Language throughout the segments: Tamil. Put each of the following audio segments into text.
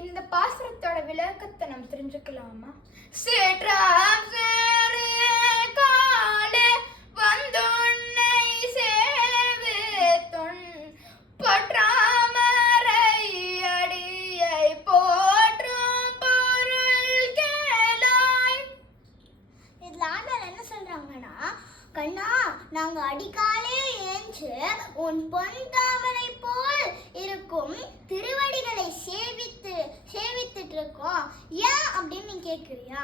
இந்த பாசுரத்தோட விளக்கத்தை நம்ம தெரிஞ்சுக்கலாமா? கண்ணா, நாங்க அடிக்காலே ஏஞ்சு உன் பொன் தாமரை போல் இருக்கும் திருவடிகளை சேவித்துட்டு இருக்கோம். ஏன் அப்படின்னு நீ கேக்குறியா?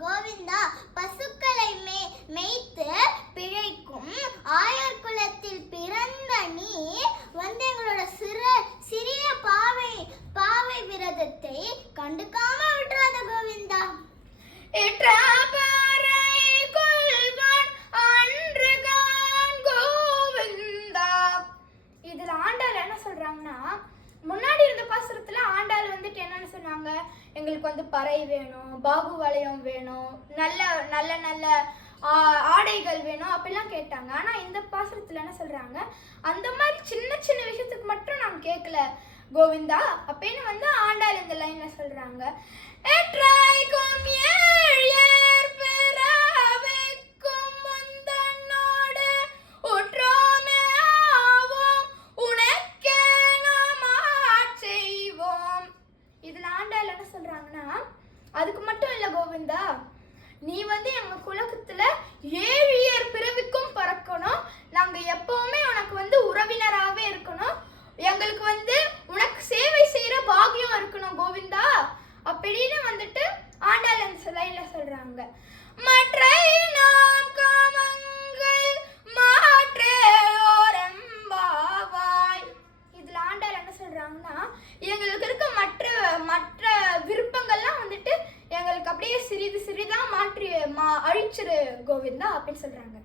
கோவிந்தா, பசுக்களை மேய்த்து பிழைக்கும் ஆயர் குலத்தில் பிறந்த நீ வந்து எங்களோட சிறிய பாவை விரதத்தை கண்டுக்காம விட்டுறாத கோவிந்தா. இதுல ஆண்டாள் என்ன சொல்றாங்கன்னா, முன்னாடி இருந்த பாசுரத்துல ஆண்டாள் வந்துட்டு என்னன்னு சொன்னாங்க, எங்களுக்கு வந்து பறை வேணும், பாகு வளையம் வேணும், நல்ல நல்ல நல்ல ஆடைகள் வேணும் அப்படிலாம் கேட்டாங்க. ஆனா இந்த பாசுரத்துல என்ன சொல்றாங்க, அந்த மாதிரி சின்ன சின்ன விஷயத்துக்கு மட்டும் நாங்க கேட்கல கோவிந்தா அப்படின்னு வந்து ஆண்டாள் இந்த லைன்ல சொல்றாங்க. அதுக்கு மட்டும் இல்ல கோவிந்தா, நீ வந்து எங்க குலத்துல 7 பிறவிக்கும் பிறக்கணும், நாங்க எப்பவுமே உனக்கு வந்து உறவினராகவே இருக்கணும், எங்களுக்கு வந்து உனக்கு சேவை செய்யற பாக்கியம் இருக்கணும் கோவிந்தா அப்படின்னு வந்துட்டு ஆண்டாள் அந்த லைன்ல சொல்றாங்க. இதுல ஆண்டாள் என்ன சொல்றாங்கன்னா, எங்களுக்கு இருக்க மற்ற விருப்பங்கள்லாம் வந்துட்டு எங்களுக்கு அப்படியே சிறிதா அழிச்சிரு கோவிந்தா அப்படின்னு சொல்றாங்க.